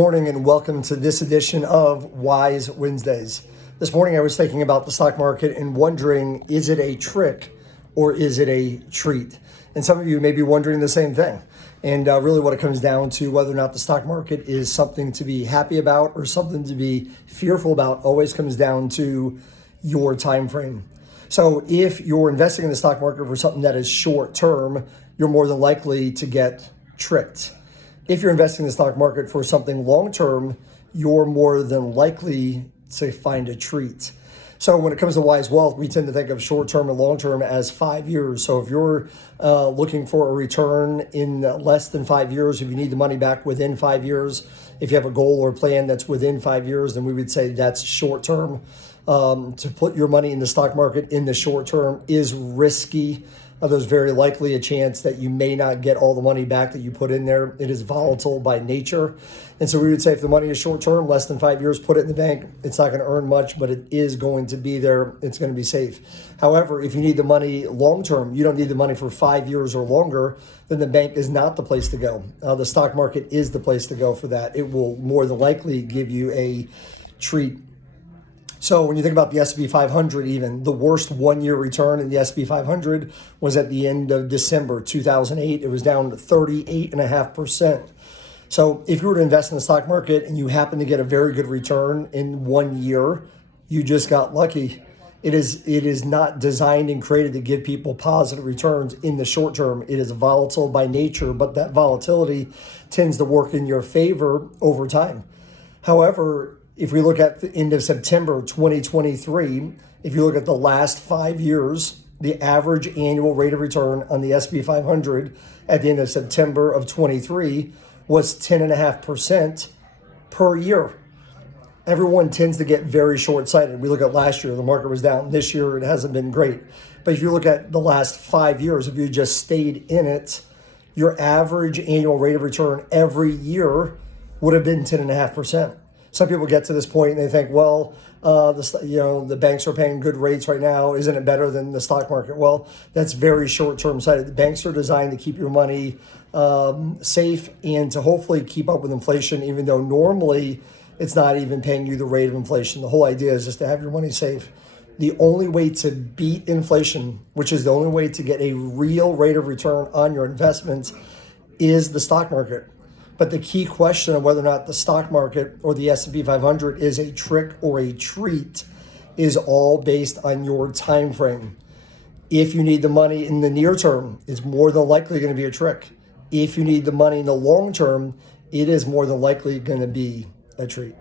Morning and welcome to this edition of Wise Wednesdays. This morning I was thinking about the stock market and wondering, is it a trick or is it a treat? And some of you may be wondering the same thing. And really what it comes down to, whether or not the stock market is something to be happy about or something to be fearful about, always comes down to your time frame. So if you're investing in the stock market for something that is short term, you're more than likely to get tricked. If you're investing in the stock market for something long-term, you're more than likely to find a treat. So when it comes to wise wealth, we tend to think of short-term and long-term as 5 years. So if you're looking for a return in less than 5 years, if you need the money back within 5 years, if you have a goal or plan that's within 5 years, then we would say that's short-term. To put your money in the stock market in the short term is risky. There's very likely a chance that you may not get all the money back that you put in there. It is volatile by nature. And so we would say if the money is short term, less than 5 years, put it in the bank. It's not going to earn much, but it is going to be there. It's going to be safe. However, if you need the money long term, you don't need the money for 5 years or longer, then the bank is not the place to go. The stock market is the place to go for that. It will more than likely give you a treat. So when you think about the S&P 500, even the worst one-year return in the S&P 500 was at the end of December 2008. It was down to 38.5%. So if you were to invest in the stock market and you happen to get a very good return in 1 year, you just got lucky. It is not designed and created to give people positive returns in the short term. It is volatile by nature, but that volatility tends to work in your favor over time. However, if we look at the end of September 2023, if you look at the last 5 years, the average annual rate of return on the S&P 500 at the end of September of 23 was 10.5% per year. Everyone tends to get very short-sighted. We look at last year, the market was down. This year, it hasn't been great. But if you look at the last 5 years, if you just stayed in it, your average annual rate of return every year would have been 10.5%. Some people get to this point and they think, well, the banks are paying good rates right now. Isn't it better than the stock market? Well, that's very short-term sighted. The banks are designed to keep your money safe and to hopefully keep up with inflation, even though normally it's not even paying you the rate of inflation. The whole idea is just to have your money safe. The only way to beat inflation, which is the only way to get a real rate of return on your investments, is the stock market. But the key question of whether or not the stock market or the S&P 500 is a trick or a treat is all based on your time frame. If you need the money in the near term, it's more than likely going to be a trick. If you need the money in the long term, it is more than likely going to be a treat.